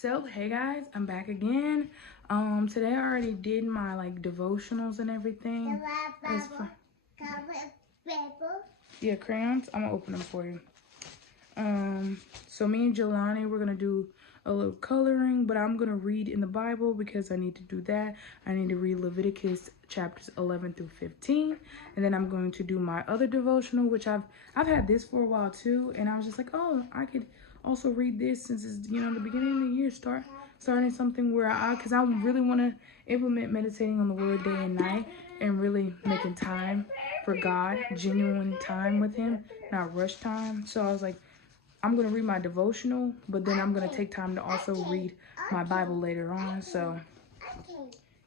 So hey guys, I'm back again. Today I already did my devotionals and everything. Yeah, crayons. I'm gonna open them for you. So me and Jelani, we're gonna do a little coloring, but I'm gonna read in the Bible because I need to do that. I need to read Leviticus chapters 11 through 15, and then I'm going to do my other devotional, which I've had this for a while too, and I was just like, oh, I could also read this since it's the beginning of the year, starting something where because I really want to implement meditating on the Word day and night, and really making time for God, genuine time with Him, not rush time. So I was like, I'm going to read my devotional, but then I'm going to take time to also read my Bible later on. So,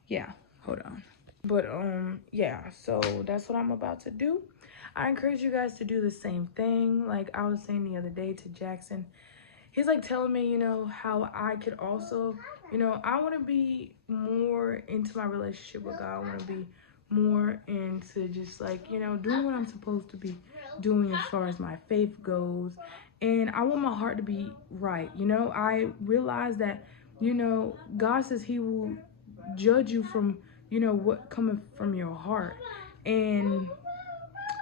yeah, hold on. But, yeah, so that's what I'm about to do. I encourage you guys to do the same thing. Like I was saying the other day to Jackson, he's like telling me, how I could also, I want to be more into my relationship with God. I want to be more into just doing what I'm supposed to be doing as far as my faith goes. And I want my heart to be right. I realize that, God says He will judge you from, what coming from your heart. And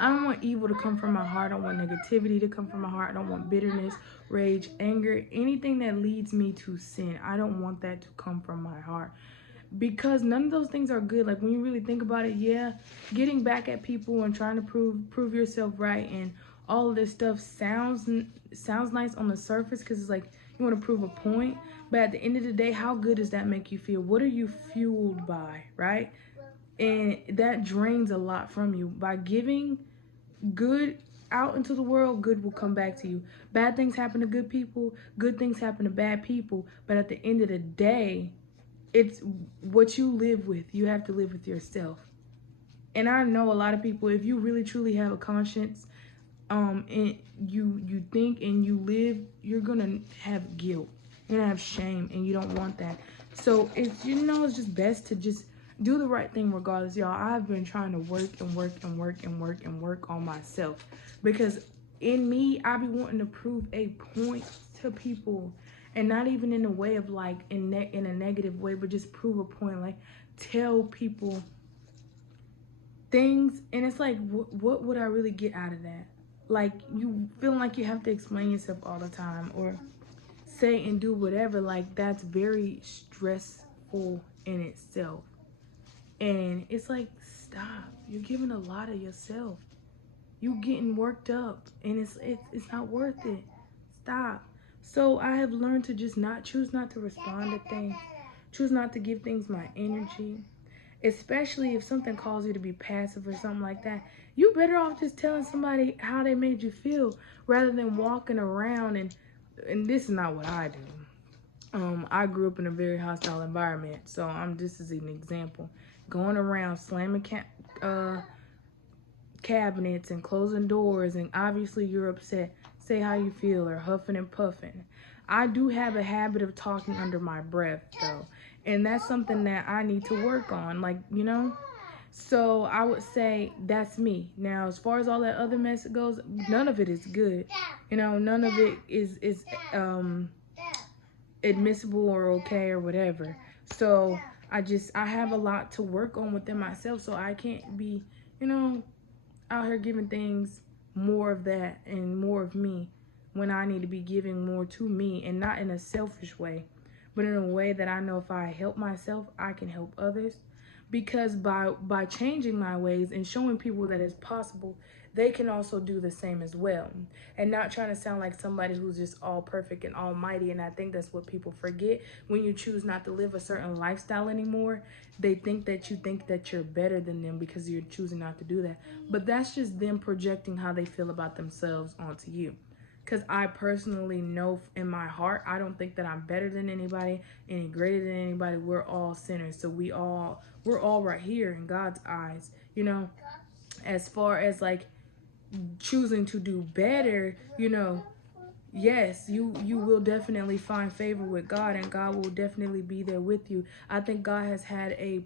I don't want evil to come from my heart. I don't want negativity to come from my heart. I don't want bitterness, rage, anger, anything that leads me to sin. I don't want that to come from my heart, because none of those things are good. Like when you really think about it, yeah, getting back at people and trying to prove yourself right and all of this stuff sounds nice on the surface, because it's like you want to prove a point. But at the end of the day, how good does that make you feel? What are you fueled by, right? And that drains a lot from you. By giving good out into the world, good will come back to you. Bad things happen to good people, good things happen to bad people. But at the end of the day, it's what you live with. You have to live with yourself. And I know a lot of people, if you really truly have a conscience, and you think and you live, you're gonna have guilt, you're gonna have shame, and you don't want that. So it's just best to just do the right thing regardless, y'all. I've been trying to work and work and work and work and work on myself, because in me, I be wanting to prove a point to people, and not even in a way of in a negative way, but just prove a point, like tell people things. And it's like, what would I really get out of that? Like, you feeling like you have to explain yourself all the time, or say and do whatever. Like, that's very stressful in itself. And it's like, stop. You're giving a lot of yourself. You getting worked up, and it's not worth it. Stop. So I have learned to just choose not to respond to things, choose not to give things my energy. Especially if something calls you to be passive or something like that, you better off just telling somebody how they made you feel, rather than walking around and this is not what I do. I grew up in a very hostile environment, so this is an example. Going around slamming cabinets and closing doors, and obviously you're upset. Say how you feel, or huffing and puffing. I do have a habit of talking under my breath though, and that's something that I need to work on, so I would say that's me. Now, as far as all that other mess goes, none of it is good. None of it is admissible or okay or whatever. So I have a lot to work on within myself, so I can't be, out here giving things more of that and more of me, when I need to be giving more to me, and not in a selfish way, but in a way that I know if I help myself, I can help others. Because by changing my ways and showing people that it's possible, they can also do the same as well. And not trying to sound like somebody who's just all perfect and almighty. And I think that's what people forget. When you choose not to live a certain lifestyle anymore, they think that you're better than them because you're choosing not to do that. But that's just them projecting how they feel about themselves onto you. Because I personally know in my heart, I don't think that I'm better than anybody, any greater than anybody. We're all sinners. So we're all right here in God's eyes. As far as choosing to do better, yes, you will definitely find favor with God, and God will definitely be there with you. I think God has had a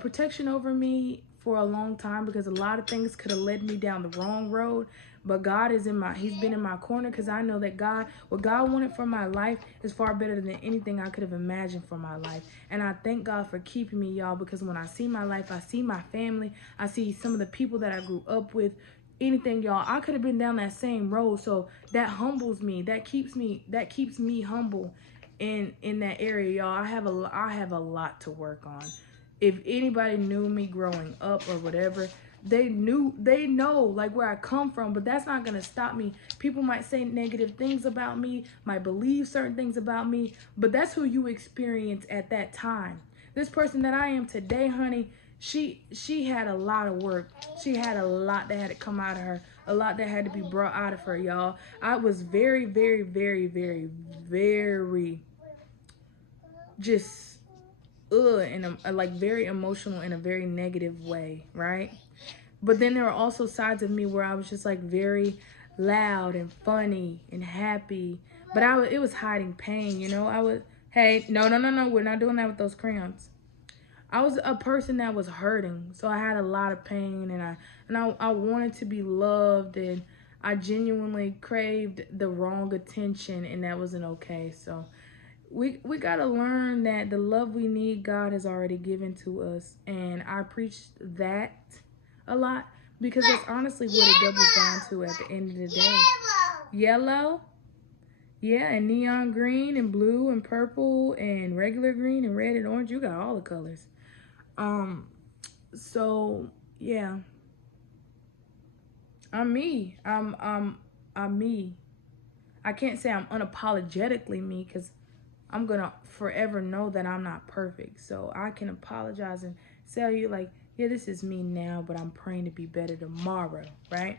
protection over me for a long time because a lot of things could have led me down the wrong road. But God is he's been in my corner, because I know that what God wanted for my life is far better than anything I could have imagined for my life. And I thank God for keeping me, y'all, because when I see my life, I see my family, I see some of the people that I grew up with, anything, y'all, I could have been down that same road. So that humbles me, that keeps me humble in that area, y'all. I have a lot to work on. If anybody knew me growing up or whatever, they know like where I come from, but that's not gonna stop me. People might say negative things about me, might believe certain things about me, but that's who you experience at that time. This person that I am today, honey, she had a lot of work. She had a lot that had to come out of her, a lot that had to be brought out of her, y'all. I was very, very, very, very, very just in a like very emotional in a very negative way, right? But then there were also sides of me where I was just like very loud and funny and happy, but it was hiding pain, you know. Hey, no, we're not doing that with those crayons. I was a person that was hurting, so I had a lot of pain, and I wanted to be loved, and I genuinely craved the wrong attention, and that wasn't okay. So we got to learn that the love we need, God has already given to us. And I preach that a lot because that's honestly what it doubles down to at the end of the day. Yellow. Yeah, and neon green and blue and purple and regular green and red and orange. You got all the colors. So yeah. I'm me. I'm me. I can't say I'm unapologetically me, because I'm gonna forever know that I'm not perfect. So I can apologize and tell you like, yeah, this is me now, but I'm praying to be better tomorrow, right?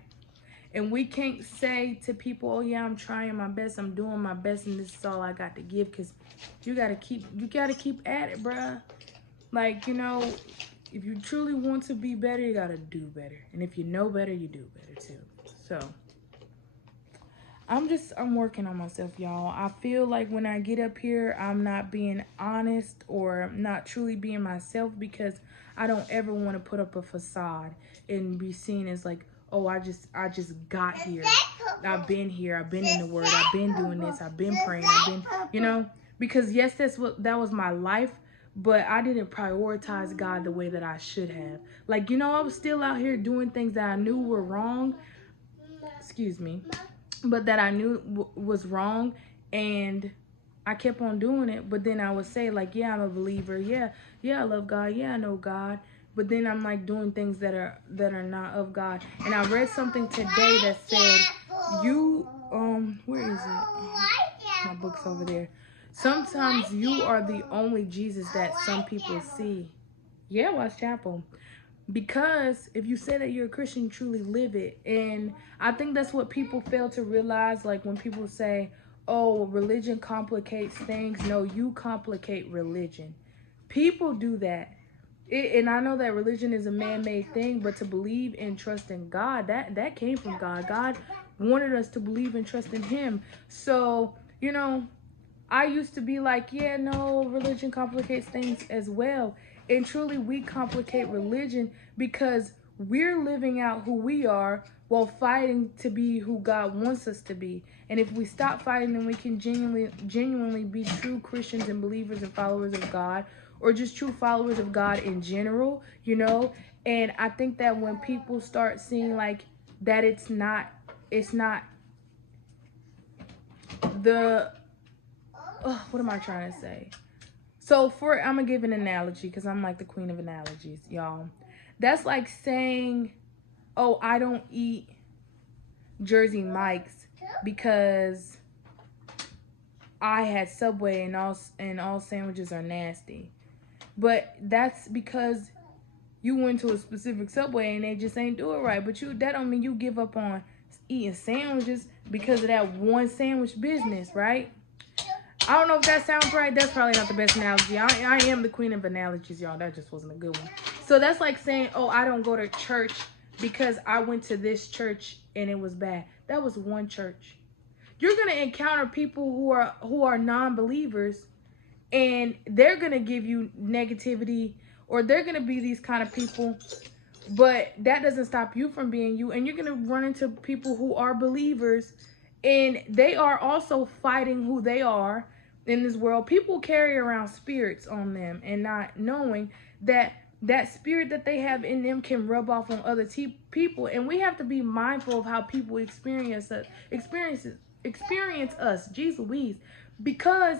And we can't say to people, oh yeah, I'm trying my best, I'm doing my best, and this is all I got to give, because you gotta keep at it, bruh. Like, you know, if you truly want to be better, you gotta do better. And if you know better, you do better too. So I'm working on myself, y'all. I feel like when I get up here, I'm not being honest or not truly being myself, because I don't ever want to put up a facade and be seen as like, oh, I just got here. I've been here. I've been in the Word. I've been doing this. I've been praying. I've been, you know, because yes, that was my life, but I didn't prioritize God the way that I should have. Like, you know, I was still out here doing things that I knew were wrong. Excuse me. But that I knew was wrong, and I kept on doing it. But then I would say like, yeah, I'm a believer. Yeah, I love God. Yeah, I know God. But then I'm like doing things that are not of God. And I read something today that said, where is it? My book's over there. Sometimes you are the only Jesus that some people see. Yeah, watch Chapel. Because if you say that you're a Christian, you truly live it. And I think that's what people fail to realize. Like when people say, oh, religion complicates things. No, you complicate religion. People do that. And I know that religion is a man-made thing, but to believe and trust in God, that came from God. God wanted us to believe and trust in Him. So, you know, I used to be like, yeah, no, religion complicates things as well. And truly, we complicate religion because we're living out who we are while fighting to be who God wants us to be. And if we stop fighting, then we can genuinely be true Christians and believers and followers of God, or just true followers of God in general, you know? And I think that when people start seeing like that it's not the, what am I trying to say? So I'm gonna give an analogy because I'm like the queen of analogies, y'all. That's like saying, oh, I don't eat Jersey Mike's because I had Subway and all sandwiches are nasty. But that's because you went to a specific Subway and they just ain't do it right. But that don't mean you give up on eating sandwiches because of that one sandwich business, right? I don't know if that sounds right. That's probably not the best analogy. I am the queen of analogies, y'all. That just wasn't a good one. So that's like saying, oh, I don't go to church because I went to this church and it was bad. That was one church. You're going to encounter people who are non-believers, and they're going to give you negativity, or they're going to be these kind of people But that doesn't stop you from being you. And you're going to run into people who are believers, and they are also fighting who they are in this world. People carry around spirits on them and not knowing that that spirit that they have in them can rub off on other people. And we have to be mindful of how people experience us, experience us. Jeez Louise. Because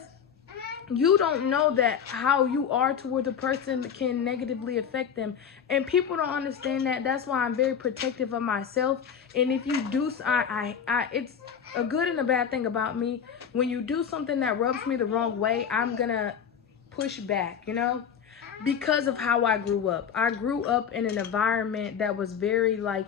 you don't know that how you are toward the person can negatively affect them, and people don't understand that. That's why I'm very protective of myself. And if you do, it's a good and a bad thing about me. When you do something that rubs me the wrong way, I'm gonna push back, you know, because of how I grew up. I grew up in an environment that was very like,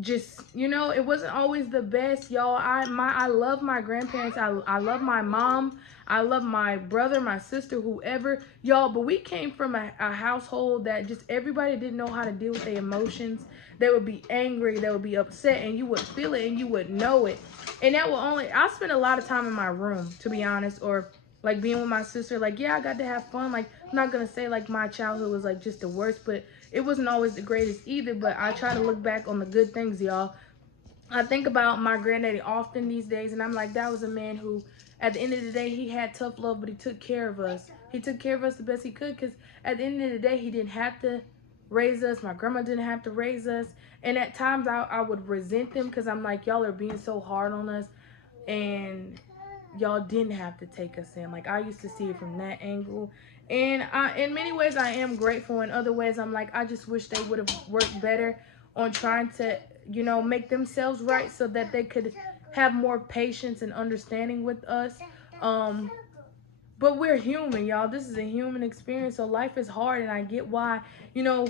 just, you know, it wasn't always the best, y'all. I love my grandparents. I love my mom. I love my brother, my sister, whoever, y'all. But we came from a household that just everybody didn't know how to deal with their emotions. They would be angry, they would be upset, and you would feel it and you would know it. And that will only, I spent a lot of time in my room, to be honest, or like being with my sister. Like, yeah, I got to have fun. Like, I'm not gonna say like my childhood was like just the worst, but it wasn't always the greatest either. But I try to look back on the good things, y'all. I think about my granddaddy often these days, and I'm like, that was a man who, at the end of the day, he had tough love, but he took care of us. He took care of us the best he could, because at the end of the day, he didn't have to raise us. My grandma didn't have to raise us. And at times, I would resent them, because I'm like, y'all are being so hard on us, and y'all didn't have to take us in. Like, I used to see it from that angle. And in many ways, I am grateful. In other ways, I'm like, I just wish they would have worked better on trying to, you know, make themselves right so that they could have more patience and understanding with us. But we're human, y'all. This is a human experience, so life is hard, and I get why. You know,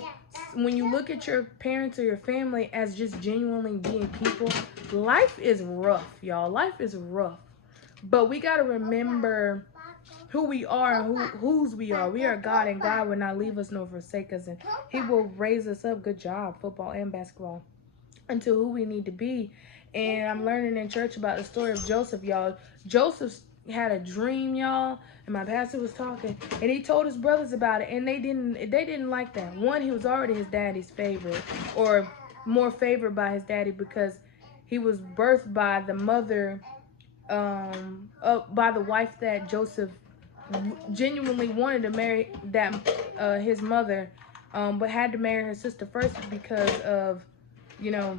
when you look at your parents or your family as just genuinely being people, life is rough, y'all. Life is rough. But we got to remember who we are and whose we are. We are God, and God will not leave us nor forsake us. And he will raise us up. Good job, football and basketball, into who we need to be. And I'm learning in church about the story of Joseph, y'all. Joseph had a dream, y'all, and my pastor was talking, and he told his brothers about it, and they didn't like that. One, he was already his daddy's favorite, or more favored by his daddy, because he was birthed by the mother, by the wife that Joseph genuinely wanted to marry, that his mother, but had to marry her sister first because of, you know,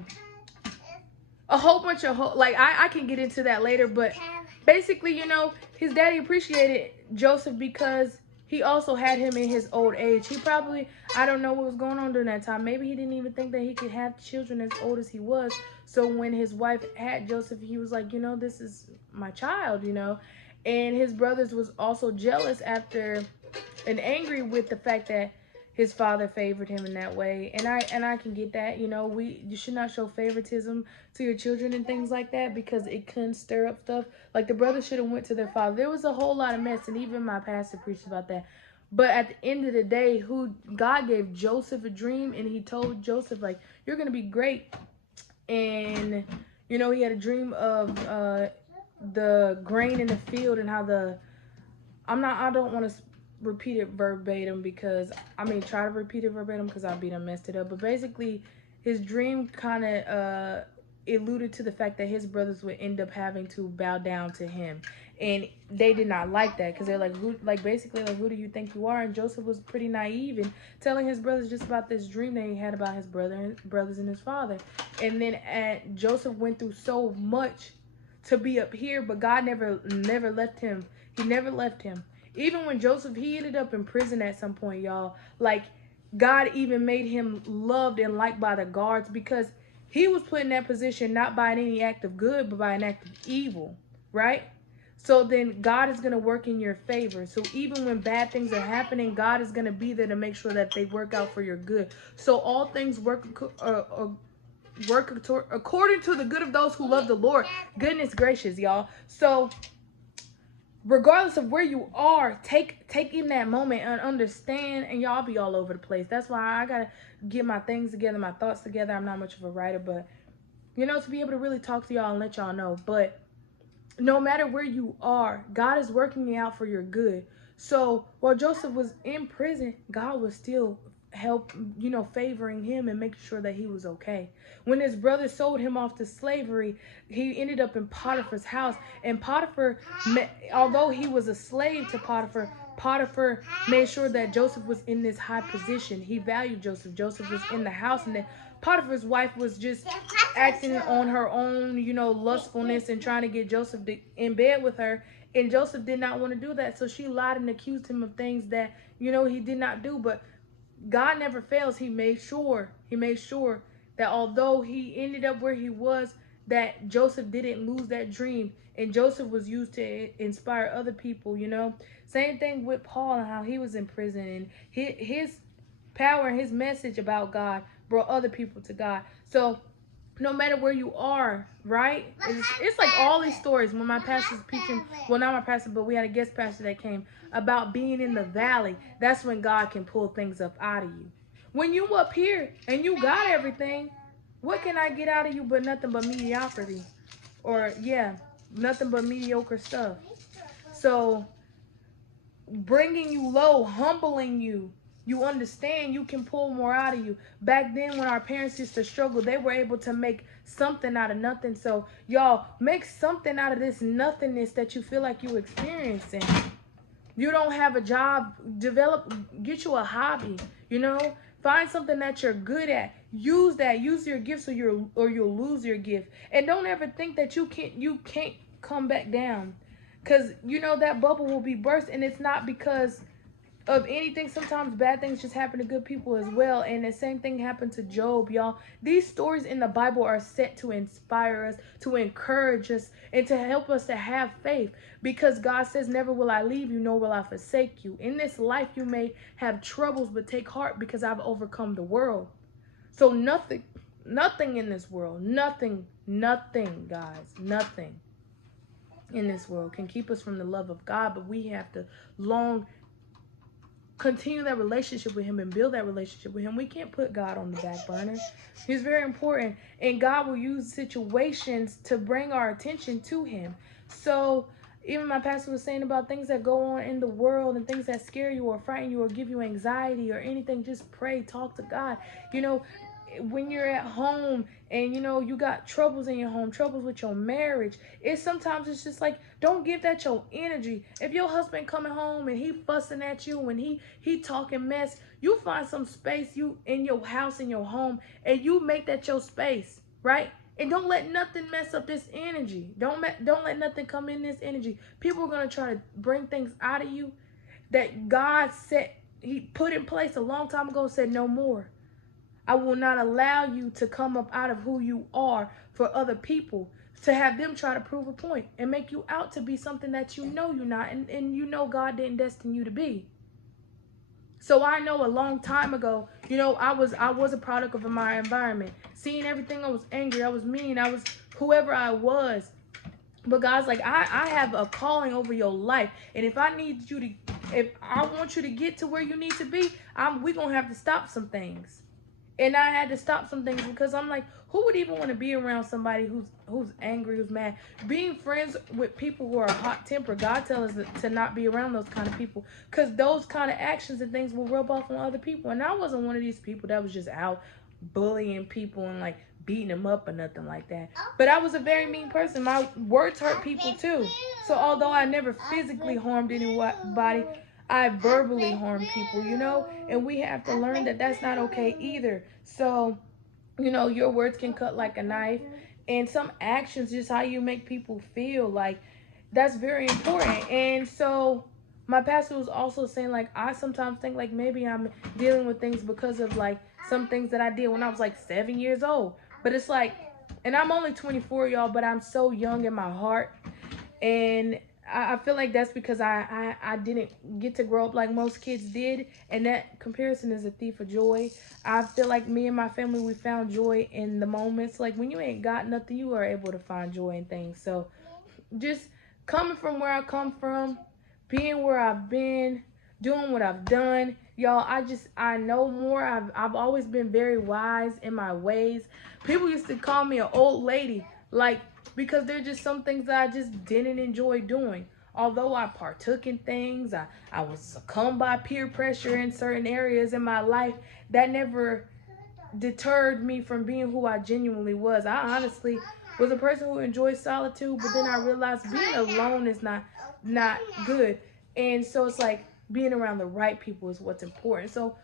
a whole bunch of like, I can get into that later. But basically, you know, his daddy appreciated Joseph because he also had him in his old age. He probably, I don't know what was going on during that time. Maybe he didn't even think that he could have children as old as he was. So when his wife had Joseph, he was like, you know, this is my child, you know. And his brothers was also jealous after and angry with the fact that his father favored him in that way. And I can get that. You know, you should not show favoritism to your children and things like that, because it can stir up stuff. Like, the brothers should have went to their father. There was a whole lot of mess, and even my pastor preached about that. But at the end of the day, God gave Joseph a dream, and he told Joseph, like, you're gonna be great. And you know, he had a dream of the grain in the field, and how I don't want to repeat it verbatim, because try to repeat it verbatim because I'll be done messed it up. But basically, his dream kind of alluded to the fact that his brothers would end up having to bow down to him, and they did not like that, because they're like, who do you think you are? And Joseph was pretty naive and telling his brothers just about this dream that he had about his brothers and his father. And then Joseph went through so much to be up here, but God never left him. He never left him. Even when Joseph, he ended up in prison at some point, y'all. Like, God even made him loved and liked by the guards, because he was put in that position not by any act of good, but by an act of evil, right? So then God is going to work in your favor. So even when bad things are happening, God is going to be there to make sure that they work out for your good. So all things work according to the good of those who love the Lord. Goodness gracious, y'all. So regardless of where you are, take in that moment and understand. And y'all be all over the place. That's why I gotta get my things together, my thoughts together. I'm not much of a writer, but you know, to be able to really talk to y'all and let y'all know. But no matter where you are, God is working it out for your good. So while Joseph was in prison, God was still help, you know, favoring him and making sure that he was okay. When his brother sold him off to slavery, he ended up in Potiphar's house. And Potiphar, although he was a slave to Potiphar, Potiphar made sure that Joseph was in this high position. He valued Joseph. Joseph was in the house, and then Potiphar's wife was just acting on her own, you know, lustfulness and trying to get Joseph in bed with her. And Joseph did not want to do that. So she lied and accused him of things that, you know, he did not do. But God never fails. He made sure that although he ended up where he was, that Joseph didn't lose that dream. And Joseph was used to inspire other people, you know. Same thing with Paul and how he was in prison. And his power and his message about God brought other people to God. So no matter where you are, right? It's like all these stories. When my pastor's preaching, well, not my pastor, but we had a guest pastor that came about being in the valley. That's when God can pull things up out of you. When you up here and you got everything, what can I get out of you but nothing but mediocrity? Or, yeah, nothing but mediocre stuff. So, bringing you low, humbling you, you understand you can pull more out of you. Back then when our parents used to struggle, they were able to make something out of nothing. So y'all, make something out of this nothingness that you feel like you experiencing. You don't have a job, get you a hobby, you know? Find something that you're good at. Use that. Use your gift you'll lose your gift. And don't ever think that you can't come back down. Because you know that bubble will be burst, and it's not because of anything. Sometimes bad things just happen to good people as well. And the same thing happened to Job, y'all. These stories in the Bible are set to inspire us, to encourage us, and to help us to have faith. Because God says, never will I leave you, nor will I forsake you. In this life you may have troubles, but take heart because I've overcome the world. So nothing in this world, nothing, guys, nothing in this world can keep us from the love of God. But we have to continue that relationship with him and build that relationship with him. We can't put God on the back burner. He's very important, and God will use situations to bring our attention to him. So even my pastor was saying about things that go on in the world and things that scare you or frighten you or give you anxiety or anything, just pray, talk to God. You know, when you're at home and you know you got troubles in your home, troubles with your marriage, sometimes it's just like, don't give that your energy. If your husband coming home and he fussing at you and he talking mess, you find some space you in your house, in your home, and you make that your space, right? And don't let nothing mess up this energy. Don't let nothing come in this energy. People are going to try to bring things out of you that God he put in place a long time ago, said no more. I will not allow you to come up out of who you are for other people, to have them try to prove a point and make you out to be something that you know you're not, and you know God didn't destine you to be. So I know a long time ago, you know, I was a product of my environment. Seeing everything, I was angry, I was mean, I was whoever I was. But God's like, I have a calling over your life. And if I want you to get to where you need to be, we're going to have to stop some things. And I had to stop some things because I'm like, who would even want to be around somebody who's angry, who's mad? Being friends with people who are hot-tempered, God tells us to not be around those kind of people, because those kind of actions and things will rub off on other people. And I wasn't one of these people that was just out bullying people and like beating them up or nothing like that. But I was a very mean person. My words hurt people too. So although I never physically harmed anybody, I verbally harm people, you know, and we have to learn that that's not okay either. So, you know, your words can cut like a knife, and some actions, just how you make people feel, like that's very important. And so my pastor was also saying, like, I sometimes think like maybe I'm dealing with things because of like some things that I did when I was like 7 years old. But it's like, and I'm only 24, y'all, but I'm so young in my heart. And I feel like that's because I didn't get to grow up like most kids did. And that comparison is a thief of joy. I feel like me and my family, we found joy in the moments. Like when you ain't got nothing, you are able to find joy in things. So just coming from where I come from, being where I've been, doing what I've done, y'all, I know more. I've always been very wise in my ways. People used to call me an old lady, like, because there are just some things that I just didn't enjoy doing. although I partook in things, I was succumbed by peer pressure in certain areas in my life, that never deterred me from being who I genuinely was. I honestly was a person who enjoyed solitude, but then I realized being alone is not good. And so it's like being around the right people is what's important. So,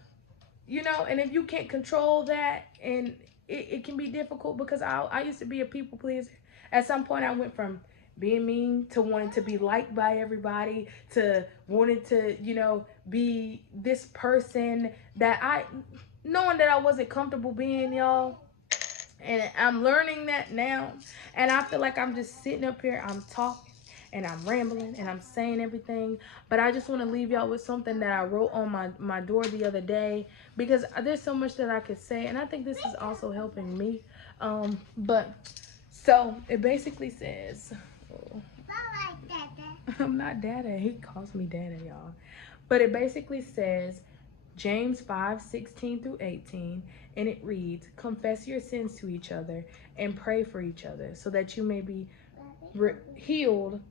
you know, and if you can't control that, and it can be difficult, because I used to be a people pleaser. At some point I went from being mean to wanting to be liked by everybody, to wanting to, you know, be this person that knowing that I wasn't comfortable being, y'all. And I'm learning that now. And I feel like I'm just sitting up here, I'm talking and I'm rambling and I'm saying everything. But I just want to leave y'all with something that I wrote on my door the other day, because there's so much that I could say. And I think this is also helping me. But so it basically says, oh, I'm not Dada. He calls me Dada, y'all. But it basically says, James 5:16-18, and it reads, confess your sins to each other and pray for each other so that you may be healed.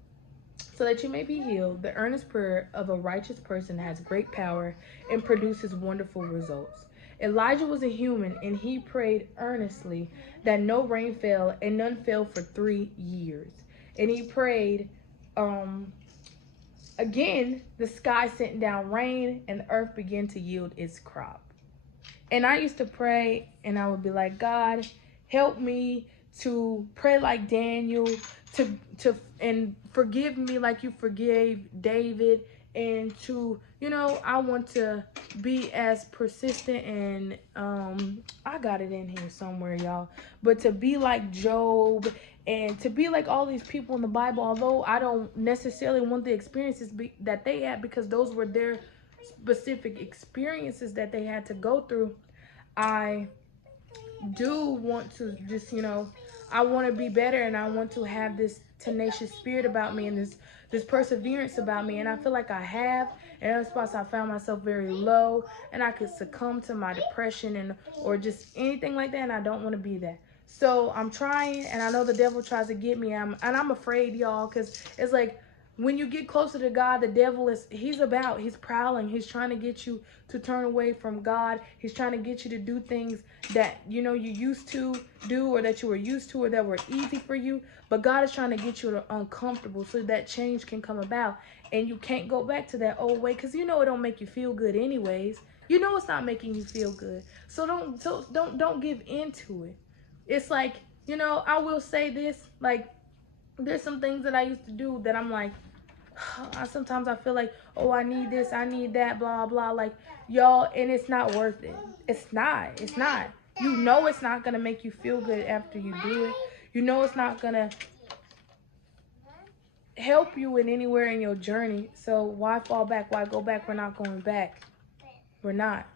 So that you may be healed. The earnest prayer of a righteous person has great power and produces wonderful results. Elijah was a human, and he prayed earnestly that no rain fell, and none fell for 3 years. And he prayed, again, the sky sent down rain, and the earth began to yield its crop. And I used to pray, and I would be like, God, help me to pray like Daniel, and forgive me like you forgave David, and to, you know, I want to be as persistent, and I got it in here somewhere, y'all, but to be like Job, and to be like all these people in the Bible, although I don't necessarily want the experiences that they had, because those were their specific experiences that they had to go through. I do want to just, you know, I want to be better, and I want to have this tenacious spirit about me, and this perseverance about me, and I feel like I have. And other spots I found myself very low, and I could succumb to my depression and or just anything like that, and I don't want to be that. So I'm trying, and I know the devil tries to get me, and I'm afraid, y'all, because it's like when you get closer to God, the devil he's prowling. He's trying to get you to turn away from God. He's trying to get you to do things that, you know, you used to do, or that you were used to, or that were easy for you. But God is trying to get you to uncomfortable so that change can come about. And you can't go back to that old way, because you know it don't make you feel good anyways. You know it's not making you feel good. So don't give into it. It's like, you know, I will say this, like, there's some things that I used to do that I'm like, sometimes I feel like, oh, I need this, I need that, blah, blah, like, y'all, and it's not worth it. It's not. You know it's not going to make you feel good after you do it. You know it's not going to help you in anywhere in your journey. So why fall back? Why go back? We're not going back. We're not.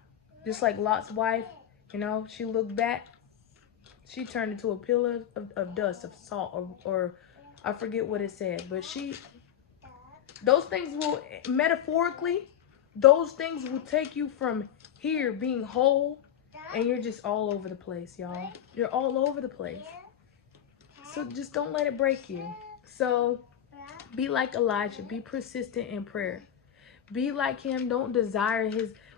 Just like Lot's wife, you know, she looked back. She turned into a pillar of dust, of salt, or I forget what it said. But those things will, metaphorically, those things will take you from here being whole, and you're just all over the place, y'all. You're all over the place. So just don't let it break you. So be like Elijah. Be persistent in prayer. Be like him. Don't desire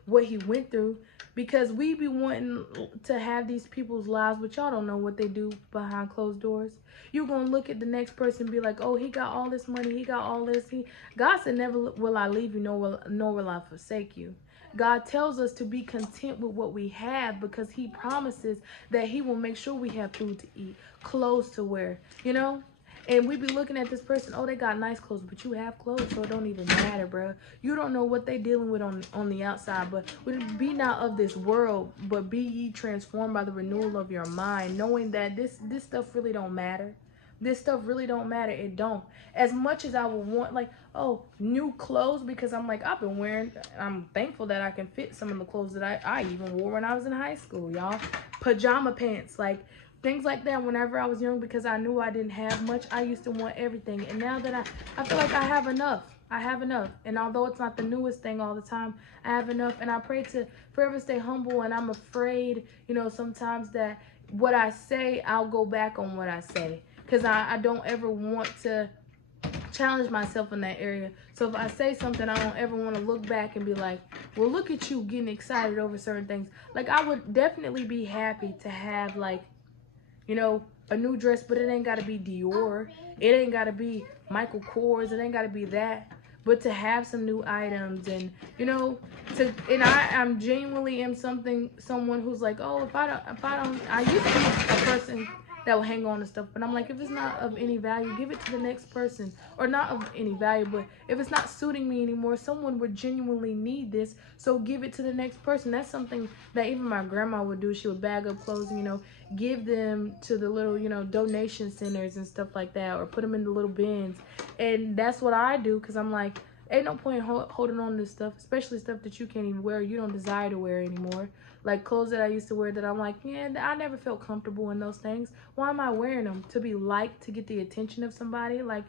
what he went through, because we be wanting to have these people's lives, but y'all don't know what they do behind closed doors. You're going to look at the next person and be like, oh, he got all this money, he got all this. God said, never will I leave you, nor will I forsake you. God tells us to be content with what we have, because he promises that he will make sure we have food to eat, clothes to wear, you know? And we be looking at this person, oh, they got nice clothes, but you have clothes, so it don't even matter, bro. You don't know what they dealing with on the outside. But be not of this world, but be ye transformed by the renewal of your mind, knowing that this stuff really don't matter. This stuff really don't matter. It don't. As much as I would want, like, oh, new clothes, because I'm like, I've been wearing, I'm thankful that I can fit some of the clothes that I even wore when I was in high school, y'all. Pajama pants, like, things like that whenever I was young, because I knew I didn't have much. I used to want everything. And now that I feel like I have enough. I have enough. And although it's not the newest thing all the time, I have enough. And I pray to forever stay humble. And I'm afraid, you know, sometimes that what I say, I'll go back on what I say. Because I don't ever want to challenge myself in that area. So if I say something, I don't ever want to look back and be like, well, look at you getting excited over certain things. Like, I would definitely be happy to have, like, you know, a new dress, but it ain't got to be Dior. It ain't got to be Michael Kors. It ain't got to be that. But to have some new items and, you know, and I'm genuinely someone who's like, oh, I used to be a person that will hang on to stuff, but I'm like, if it's not of any value, give it to the next person. Or not of any value, but if it's not suiting me anymore, someone would genuinely need this, so give it to the next person. That's something that even my grandma would do. She would bag up clothes and, you know, give them to the little, you know, donation centers and stuff like that, or put them in the little bins. And that's what I do, because I'm like, ain't no point holding on to stuff, especially stuff that you can't even wear, you don't desire to wear anymore. Like clothes that I used to wear that I'm like, yeah, I never felt comfortable in those things. Why am I wearing them? To be liked, to get the attention of somebody? Like,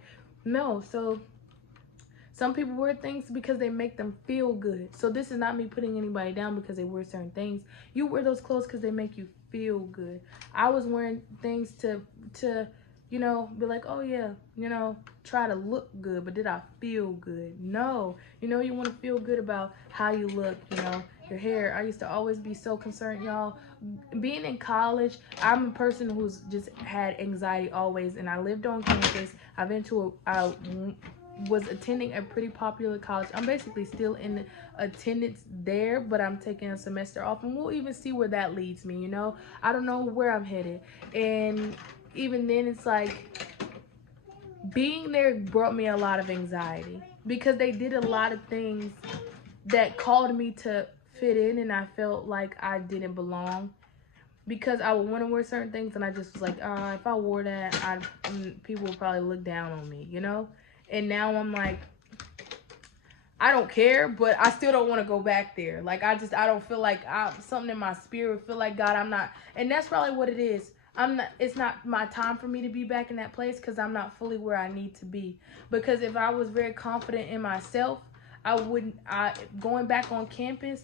no. So some people wear things because they make them feel good. So this is not me putting anybody down because they wear certain things. You wear those clothes because they make you feel good. I was wearing things to you know, be like, oh yeah, you know, try to look good, but did I feel good? No. You know, you want to feel good about how you look, you know, your hair. I used to always be so concerned, y'all. Being in college, I'm a person who's just had anxiety always, and I lived on campus. I was attending a pretty popular college. I'm basically still in attendance there, but I'm taking a semester off, and we'll even see where that leads me, you know. I don't know where I'm headed. And even then, it's like, being there brought me a lot of anxiety because they did a lot of things that called me to fit in, and I felt like I didn't belong because I would want to wear certain things, and I just was like, if I wore that, people would probably look down on me, you know. And now I'm like, I don't care, but I still don't want to go back there. Like, I don't feel like something in my spirit feel like, God, I'm not. And that's probably what it is. It's not my time for me to be back in that place because I'm not fully where I need to be. Because if I was very confident in myself, going back on campus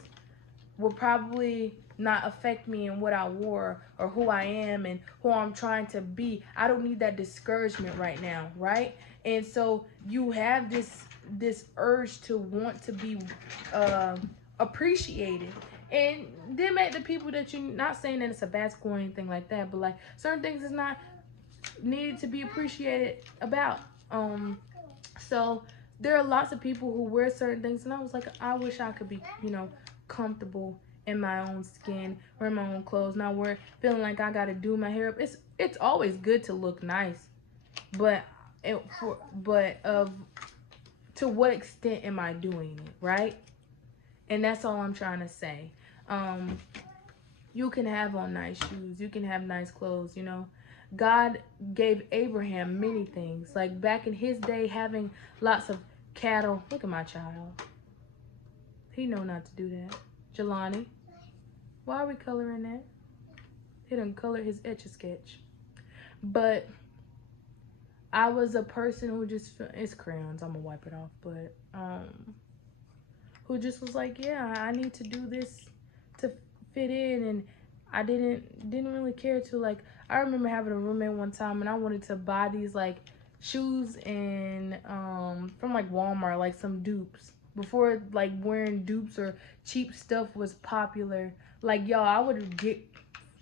would probably not affect me in what I wore or who I am and who I'm trying to be. I don't need that discouragement right now, right? And so you have this urge to want to be appreciated. And them at the people that you're not saying that it's a bad school or anything like that, but like certain things is not needed to be appreciated about. So there are lots of people who wear certain things, and I was like, I wish I could be, you know, comfortable in my own skin, wear my own clothes, not feeling like I gotta do my hair up. It's always good to look nice, but to what extent am I doing it, right? And that's all I'm trying to say. You can have on nice shoes, you can have nice clothes, you know. God gave Abraham many things. Like back in his day, having lots of cattle. Look at my child. He know not to do that. Jelani, why are we coloring that? He done color his Etch-a-Sketch. But I was a person who just, it's crayons, I'm gonna wipe it off, but who just was like, yeah, I need to do this to fit in, and I didn't really care to. Like, I remember having a roommate one time, and I wanted to buy these like shoes and from like Walmart, like some dupes, before like wearing dupes or cheap stuff was popular. Like, y'all, I would get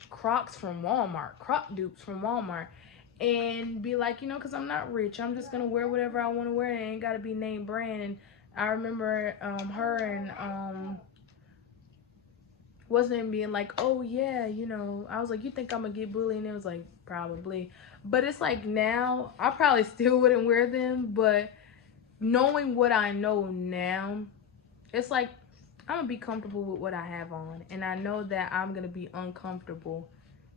Crocs from Walmart, Croc dupes from Walmart, and be like, you know, because I'm not rich, I'm just gonna wear whatever I want to wear, and it ain't gotta be name brand. And I remember her and wasn't even being like, oh yeah, you know, I was like, you think I'm gonna get bullied? And it was like, probably. But it's like, now I probably still wouldn't wear them, but knowing what I know now, it's like, I'm gonna be comfortable with what I have on, and I know that I'm gonna be uncomfortable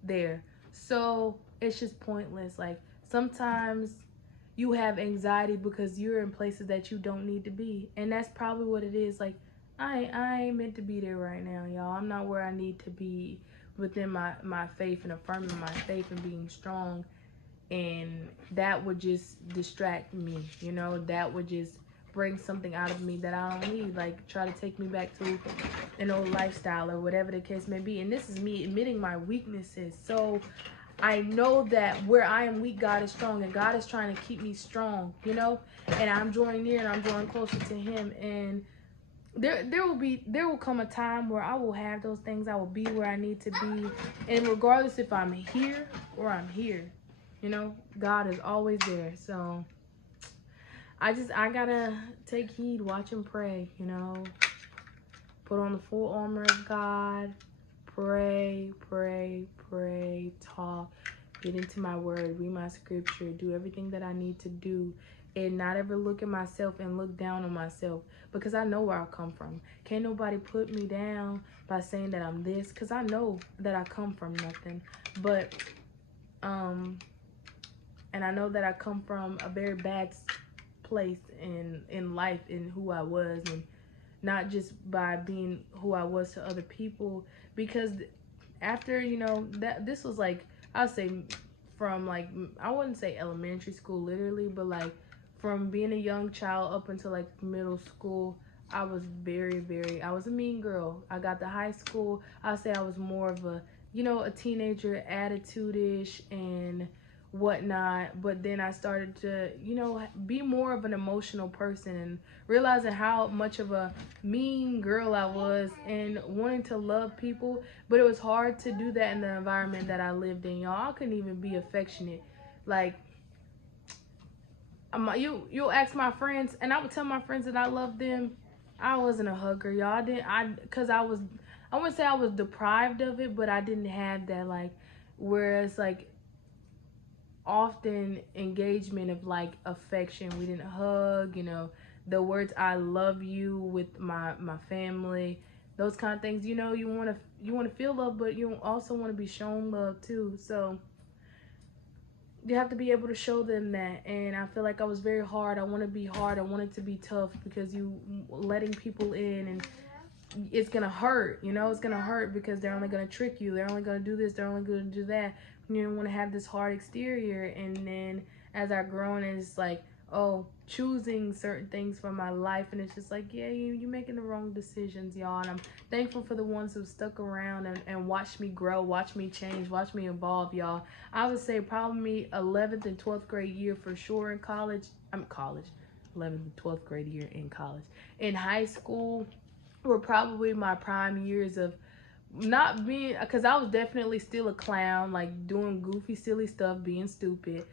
there. So it's just pointless. Like, sometimes you have anxiety because you're in places that you don't need to be, and that's probably what it is. Like, I ain't meant to be there right now, y'all. I'm not where I need to be within my faith and affirming my faith and being strong, and that would just distract me, you know. That would just bring something out of me that I don't need, like try to take me back to an old lifestyle or whatever the case may be. And this is me admitting my weaknesses. So I know that where I am weak, God is strong, and God is trying to keep me strong, you know. And I'm drawing near, and I'm drawing closer to Him. And there will come a time where I will have those things. I will be where I need to be, and regardless if I'm here or I'm here, you know, God is always there. So I gotta take heed, watch and pray, you know. Put on the full armor of God. Pray, pray, pray, talk, get into my word, read my scripture, do everything that I need to do, and not ever look at myself and look down on myself, because I know where I come from. Can't nobody put me down by saying that I'm this, because I know that I come from nothing. But and I know that I come from a very bad place in life, in who I was, and not just by being who I was to other people. Because after, you know, that this was like, I'll say from like, I wouldn't say elementary school literally, but like from being a young child up until like middle school, I was I was a mean girl. I got to high school, I'll say I was more of a, you know, a teenager, attitude-ish and whatnot. But then I started to, you know, be more of an emotional person, and realizing how much of a mean girl I was, and wanting to love people. But it was hard to do that in the environment that I lived in, y'all. I couldn't even be affectionate. Like, you'll ask my friends, and I would tell my friends that I love them. I wasn't a hugger, y'all. Cause I wouldn't say I was deprived of it, but I didn't have that, like, whereas like often engagement of like affection. We didn't hug, you know, the words I love you with my family, those kind of things. You know, you want to feel love, but you also want to be shown love too. So you have to be able to show them that. And I feel like I was very hard. I want to be hard. I wanted to be tough, because you letting people in, and it's gonna hurt, you know. It's gonna hurt because they're only gonna trick you, they're only gonna do this, they're only gonna do that. You don't want to have this hard exterior. And then as I've grown, it's like, oh, choosing certain things for my life, and it's just like, yeah, you're making the wrong decisions, y'all. And I'm thankful for the ones who stuck around and watched me grow, watch me change, watch me evolve, y'all. I would say probably 11th and 12th grade year for sure in college. 11th and 12th grade year in college. In high school were probably my prime years of not being, because I was definitely still a clown, like doing goofy, silly stuff, being stupid.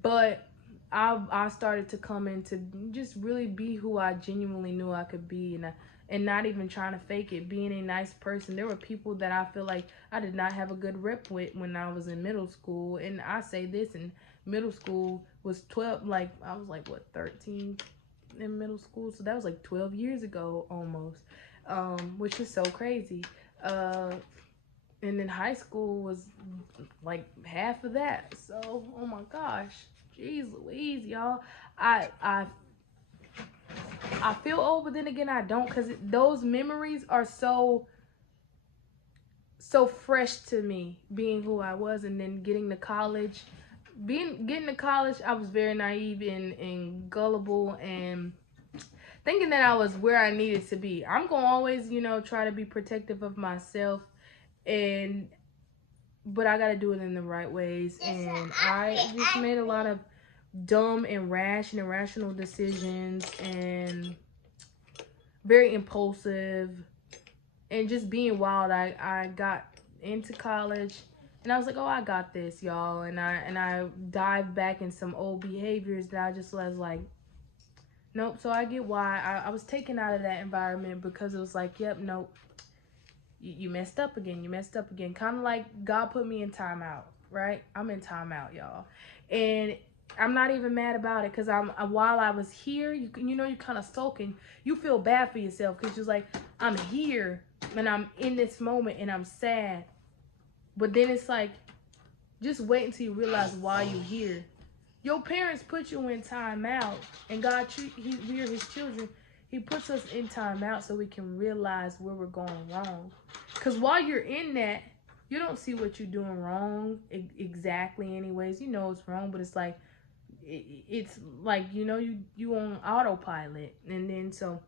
But I started to come into just really be who I genuinely knew I could be, and not even trying to fake it, being a nice person. There were people that I feel like I did not have a good rep with when I was in middle school. And I say this, in middle school was 12, like I was like, what, 13 in middle school? So that was like 12 years ago almost, which is so crazy. And then high school was like half of that. So, oh my gosh, jeez Louise, y'all. I feel old, but then again I don't, because those memories are so fresh to me, being who I was. And then getting to college, I was very naive and gullible, and thinking that I was where I needed to be. I'm gonna always, you know, try to be protective of myself, but I gotta do it in the right ways. And I just made a lot of dumb and rash and irrational decisions, and very impulsive, and just being wild. I got into college, and I was like, oh, I got this, y'all. And I dived back in some old behaviors that I just was like, nope. So I get why I was taken out of that environment, because it was like, yep, nope, you messed up again. You messed up again. Kind of like God put me in timeout, right? I'm in timeout, y'all. And I'm not even mad about it, because while I was here, you know, you kind of sulking. You feel bad for yourself, because you're like, I'm here and I'm in this moment and I'm sad. But then it's like, just wait until you realize why you're here. Your parents put you in timeout, and God, we are His children. He puts us in timeout so we can realize where we're going wrong. Because while you're in that, you don't see what you're doing wrong exactly anyways. You know it's wrong, but it's like, it's like, you know, you on autopilot. And then so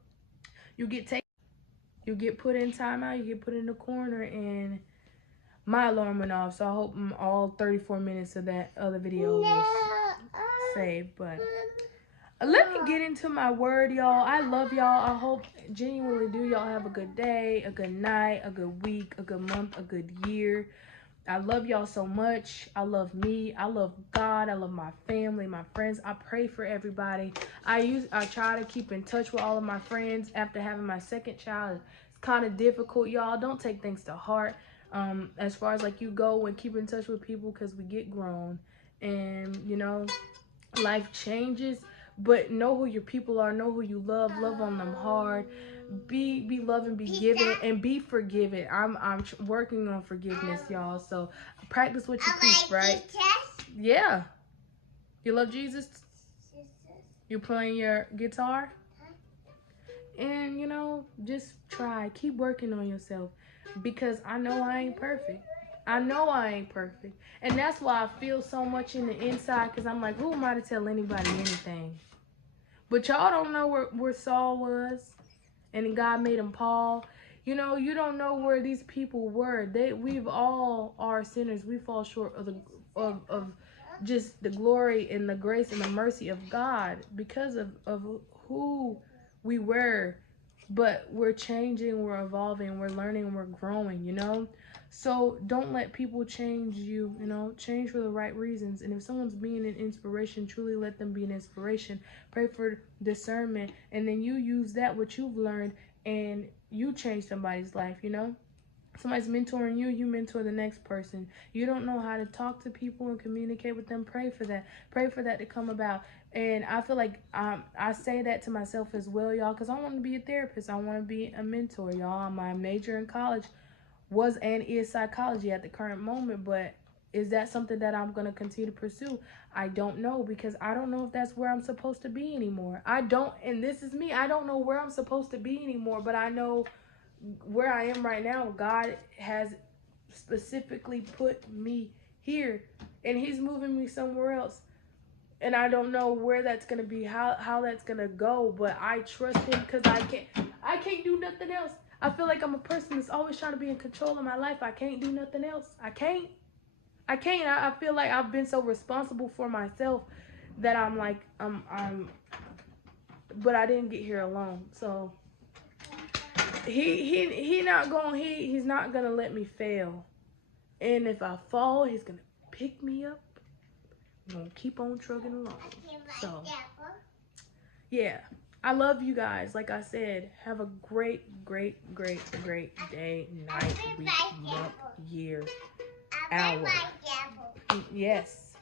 you get put in timeout, you get put in the corner. And my alarm went off, so I hope all 34 minutes of that other video was saved. But let me get into my word, y'all. I love y'all. I hope genuinely do y'all have a good day, a good night, a good week, a good month, a good year. I love y'all so much. I love me. I love God. I love my family, my friends. I pray for everybody. I try to keep in touch with all of my friends after having my second child. It's kind of difficult, y'all. Don't take things to heart. As far as like you go and keep in touch with people, because we get grown and you know, life changes. But know who your people are, know who you love on them hard. Be loving, be giving, and be forgiving. I'm working on forgiveness, y'all. So practice what you preach, right? Yeah. You love Jesus? You playing your guitar? And you know, just try, keep working on yourself, because I know I ain't perfect. I know I ain't perfect. And that's why I feel so much in the inside, because I'm like, who am I to tell anybody anything? But y'all don't know where Saul was, and God made him Paul. You know, you don't know where these people were. We've all are sinners. We fall short of just the glory and the grace and the mercy of God because of who we were. But we're changing, we're evolving, we're learning, we're growing, you know? So don't let people change you, you know? Change for the right reasons. And if someone's being an inspiration, truly let them be an inspiration. Pray for discernment. And then you use that, what you've learned, and you change somebody's life, you know? Somebody's mentoring you, you mentor the next person. You don't know how to talk to people and communicate with them. Pray for that. Pray for that to come about. And I feel like I say that to myself as well, y'all, because I want to be a therapist. I want to be a mentor, y'all. My major in college was and is psychology at the current moment, but is that something that I'm going to continue to pursue? I don't know, because I don't know if that's where I'm supposed to be anymore. And this is me. I don't know where I'm supposed to be anymore, but I know where I am right now. God has specifically put me here, and he's moving me somewhere else. And I don't know where that's going to be, how that's going to go, but I trust him, because I can't do nothing else. I feel like I'm a person that's always trying to be in control of my life. I can't do nothing else. I can't. I feel like I've been so responsible for myself that I'm like, but I didn't get here alone. So he's not gonna let me fail. And if I fall, he's gonna pick me up. I'm gonna keep on trucking along. So yeah, I love you guys. Like I said, have a great day, night, week, month, year, hour. Yes.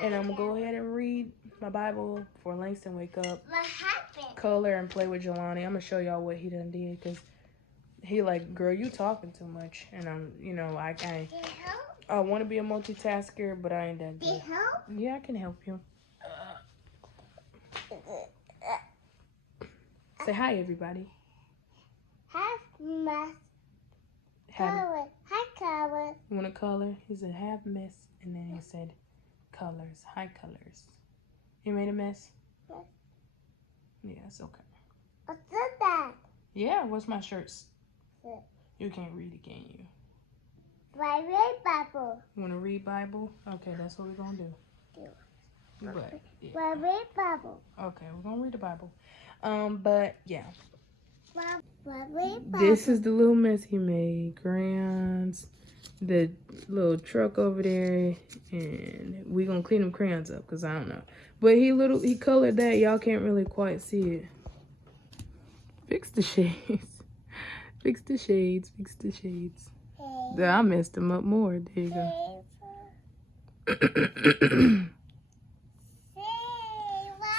And I'm gonna go ahead and read my Bible before Langston wake up. What happened? Color and play with Jelani. I'm gonna show y'all what he done did, because he like, girl, you talking too much. And I'm, you know, I want to be a multitasker, but I ain't that good. Can you help? Yeah, I can help you. Say hi, everybody. Have mess. Color. Hi, color. You want to color? He said, have mess. And then he said, colors. Hi, colors. You made a mess? Yes. Yeah, it's okay. What's that? Yeah, what's my shirts? Yes. You can't read it, can you? I read Bible. You want to read Bible? Okay, that's what we're going to do. But, yeah. I read Bible. Okay, we're going to read the Bible. But, yeah. I read Bible. This is the little mess he made. Crayons, the little truck over there, and we going to clean them crayons up, because I don't know. But he colored that. Y'all can't really quite see it. Fix the shades. Fix the shades. Fix the shades. Hey. I messed them up more. There you go.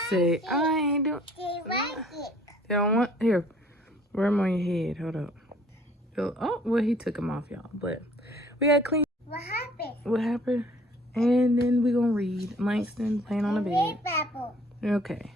Say, I ain't doing. They don't want. Here, wear them on your head. Hold up. Oh, well, he took them off, y'all. But we got clean. What happened? What happened? And then we gonna read. Langston playing on the bed. Bible. Okay.